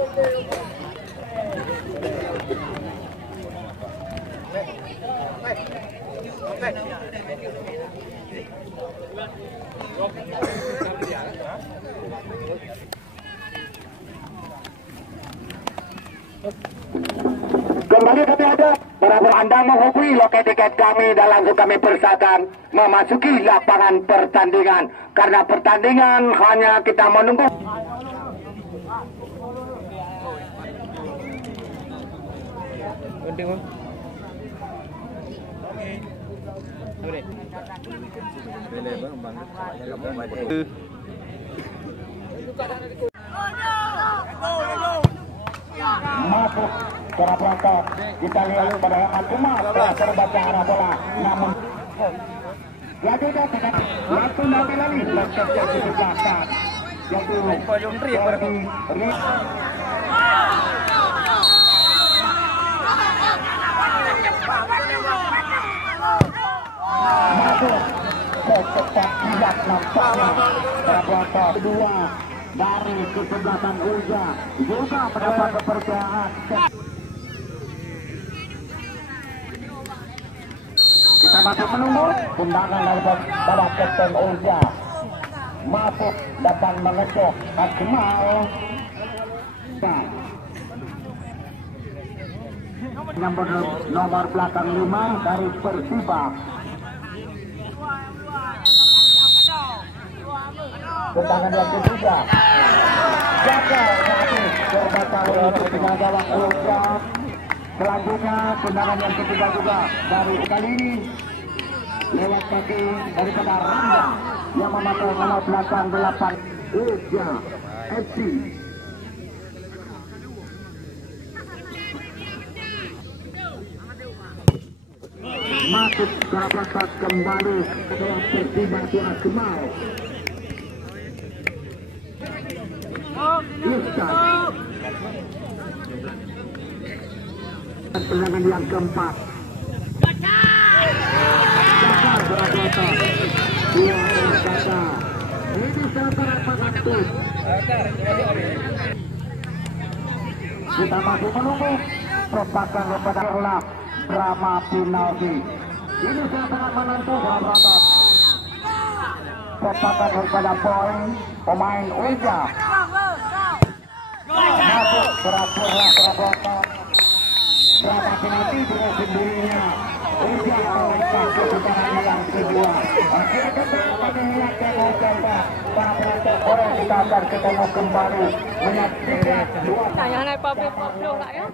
Kembali kami ada para Anda menghubungi loket tiket kami dan langsung kami persilakan memasuki lapangan pertandingan. Karena pertandingan hanya kita menunggu. Masuk cara perangkat kita lihat pada Atuma telah terbaca arah bola, namun jadi tidak waktu nanti lagi terjadi di belakang yaitu masuk secepat kilat nampaknya cara perangkat kedua dari kesebelasan Uja juga mendapat kepercayaan. Kita masih menunggu undangan dari Bapak Kapten Uja masuk datang mengecek Akmal nomor belakang 5 dari Persiba. Tendangan yang ketiga gagal mati terbatal oleh penjaga gawang Ultra. Selanjutnya tendangan yang ketiga juga dari kali ini lewat kaki daripada Randa yang memakai nomor belakang 8 Ultra FC. Masuk ke kembali setelah Persiba Tuan Kemal. Tendangan yang keempat gagal berapa dua kata ini sabar pengantus. Kita masih menunggu perpakan kepada ulang drama penalti. Ini sangat menentukan berapa perpakan daripada poin pemain Uja. Masuk berapa berapa penalti dengan sendirinya Uja melangkah ke putaran yang kedua. Akhirnya pada yang coba para penonton orang kita akan ketemu kembali menyaksikan dua. Yang naik pabrik lah ya.